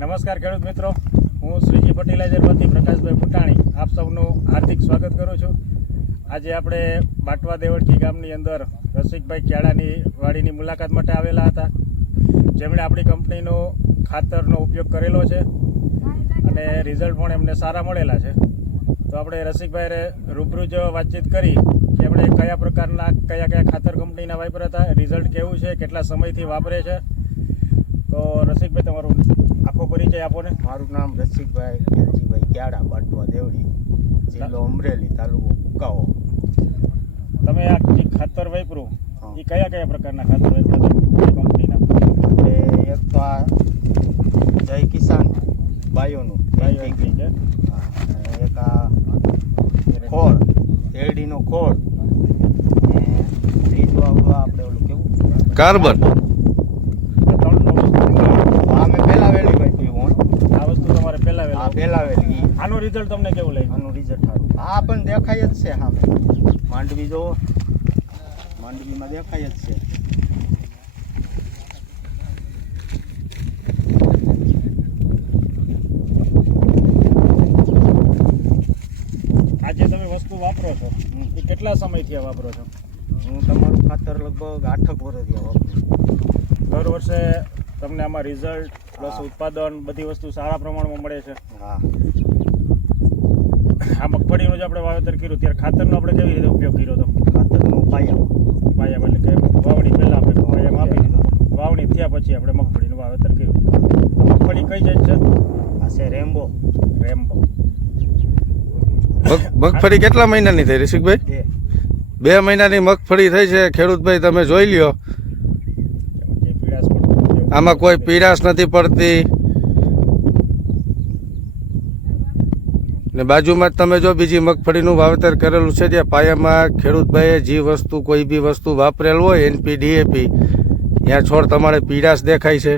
નમસ્કાર ખેડૂત મિત્રો. હું શ્રીજી ફર્ટિલાઇઝર વતી પ્રકાશભાઈ ભૂટાણી આપ સૌનું હાર્દિક સ્વાગત કરું છું. આજે આપણે બાટવા દેવળકી ગામની અંદર રસિકભાઈ કેળાની વાડીની મુલાકાત માટે આવેલા હતા. જેમણે આપણી કંપનીનો ખાતરનો ઉપયોગ કરેલો છે અને રિઝલ્ટ પણ એમને સારા મળેલા છે. તો આપણે રસિકભાઈ રૂબરૂ જ વાતચીત કરી કે એમણે કયા પ્રકારના કયા કયા ખાતર કંપનીના વાપર હતા રિઝલ્ટ કેવું છે, કેટલા સમયથી વાપરે છે તો રસિકભાઈ તમારું આખો પરિચય આપો ને. મારું નામ રસિકભાઈ ગેલજીભાઈ ક્યાડા બાટવા દેવડી જિલ્લો અમરેલી તાલુકો કુકાઓ તમે આ જે ખાતર વાપરું એ કયા કયા પ્રકારના ખાતર વાપરો કંપનીના એ એક તો આ જય કિસાન બાયોનું બાયો NPK. છે. એક આ ખોળ એરડીનો ખોળ. ને ત્રીજું આવડું આપણે ઓલું કેવું? કાર્બન આ ત્રણનો વસ્તુ આ મેં પહેલા વેલી ભાઈ પીવું આ વસ્તુ તમારે પહેલા આ વહેલા પહેલા વેલી આનું રિઝલ્ટ તમને કેવું લાગ્યું? આનું રિઝલ્ટ સારું. આ પણ દેખાય જ છે હા માંડવી જો. માંડવીમાં દેખાય જ છે. આજે તમે વસ્તુ વાપરો છો. એ કેટલા સમયથી આ વાપરો છો? હું તમારું ખાતર લગભગ આઠક વર્ષથી વાપરું દર વર્ષે તમને આમાં રિઝલ્ટ પ્લસ ઉત્પાદન બધી વસ્તુ સારા પ્રમાણમાં મળે છે. હા. જે આપણે વાવેતર કર્યું ત્યારે ખાતરનો આપણે કેવી રીતે ઉપયોગ કર્યો હતો? ખાતરનો પાયા. પાયા એટલે કે વાવણી પહેલાં આપણે પાયામાં આપી દીધો વાવણી થયા પછી આપણે મગફળીનું વાવેતર કર્યું. મગફળી કઈ જાય છે? આ છે રેમ્બો. રેમ્બો. મગફળી કેટલા મહિનાની થઈ ઋષિકભાઈ? બે. બે મહિનાની મગફળી થઈ છે. ખેડૂતભાઈ તમે જોઈ લ્યો. જે પીળાશ પડતું આમાં કોઈ પીડાશ નથી પડતી. ને બાજુમાં જ તમે જો બીજી મગફળીનું વાવેતર કરેલું છે, જે પાયામાં ખેડૂતભાઈએ જે વસ્તુ, કોઈ બી વસ્તુ વાપરેલ હોય, એનપી, ડીએપી, ત્યાં છોડ તમારે પીડાશ દેખાય છે.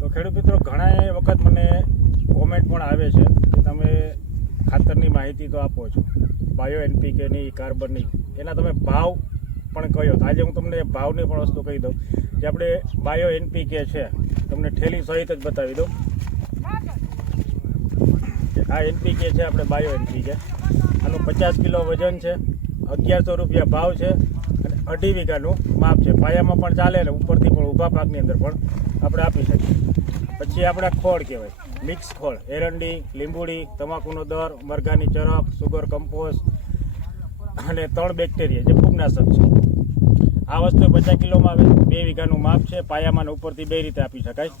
તો ખેડૂત મિત્રો ઘણા વખત મને કોમેન્ટ પણ આવે છે કે તમે ખાતરની માહિતી તો આપો છો. બાયો એનપીકેની કાર્બનની એના તમે ભાવ પણ કહ્યો આજે હું તમને ભાવની પણ વસ્તુ કહી દઉં. કે આપણે બાયો એનપીકે છે તમને ઠેલી સહિત જ બતાવી દઉં. આ એનપીકે છે, આપણે બાયો એનપીકે આનું પચાસ કિલો વજન છે, અગિયારસો રૂપિયા ભાવ છે, અને અઢી વીઘાનું માપ છે. પાયામાં પણ ચાલે ને ઉપરથી પણ ઊભા પાકની અંદર પણ આપણે આપી શકીએ. પછી આપણા ખોળ કહેવાય. મિક્સ ખોળ. એરંડી, લીંબુડી, તમાકુનો દર, મરઘાની ચરક, સુગર કમ્પોસ્ટ અને ત્રણ બેક્ટેરિયા જે ફૂગનાશક છે. આ વસ્તુ પચાસ કિલોમાં આવે બે વીઘાનું માપ છે, પાયામાં ઉપરથી બે રીતે આપી શકાય.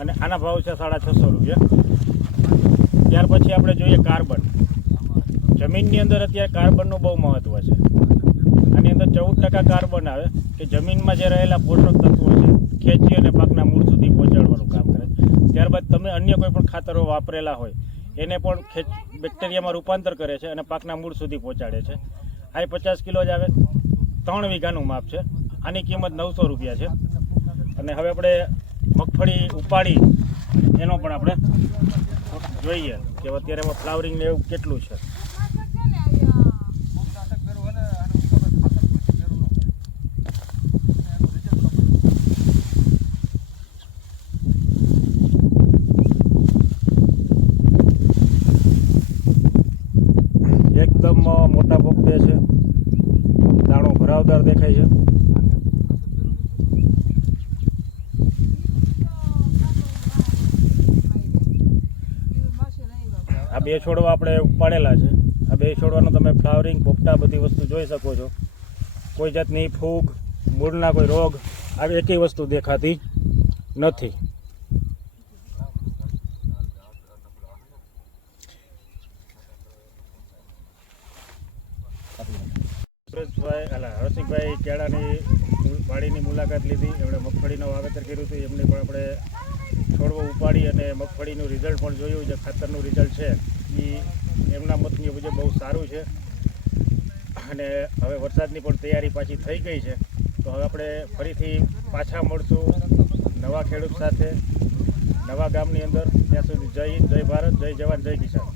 અને આના ભાવ છે સાડા છસો રૂપિયા. ત્યાર પછી આપણે જોઈએ કાર્બન. જમીનની અંદર અત્યારે કાર્બનનું બહુ મહત્ત્વ છે. આની અંદર ચૌદ ટકા કાર્બન આવે કે જમીનમાં જે રહેલા પોષક તત્વો છે ખેંચી અને પાકના મૂળ સુધી પહોંચાડવાનું કામ કરે. ત્યારબાદ તમે અન્ય કોઈ પણ ખાતરો વાપરેલા હોય, એને પણ ખેંચ બેક્ટેરિયામાં રૂપાંતર કરે છે અને પાકના મૂળ સુધી પહોંચાડે છે. આ પચાસ કિલો જ આવે. ત્રણ વીઘાનું માપ છે. આની કિંમત નવસો રૂપિયા છે. અને હવે આપણે મગફળી ઉપાડી, એનો પણ આપણે જોઈએ કે અત્યારે એમાં ફ્લાવરિંગ ને એવું કેટલું છે. એકદમ મોટા પગ છે. દાણો ભરાવદાર દેખાય છે. આ બે છોડવા આપણે ઉપાડેલા છે. આ બે છોડવાનું તમે ફ્લાવરિંગ, પોપટા બધી વસ્તુ જોઈ શકો છો. કોઈ જાતની ફૂગ, મૂળના કોઈ રોગ આવી એકેય વસ્તુ દેખાતી નથી. સુરેશભાઈ અલા હર્ષિકભાઈ કેળાની વાડીની મુલાકાત લીધી. એમણે મગફળીનું વાવેતર કર્યું હતું. એમને પણ આપણે છોડવો ઉપાડી અને મગફળીનું રિઝલ્ટ પણ જોયું. જે ખાતરનું રિઝલ્ટ છે એ એમના મતની મુજબ બહુ સારું છે. અને હવે વરસાદની પણ તૈયારી પાછી થઈ ગઈ છે. તો હવે આપણે ફરીથી પાછા મળશું નવા ખેડૂત સાથે, નવા ગામની અંદર. ત્યાં સુધી જય હિન્દ, જય ભારત, જય જવાન, જય કિસાન.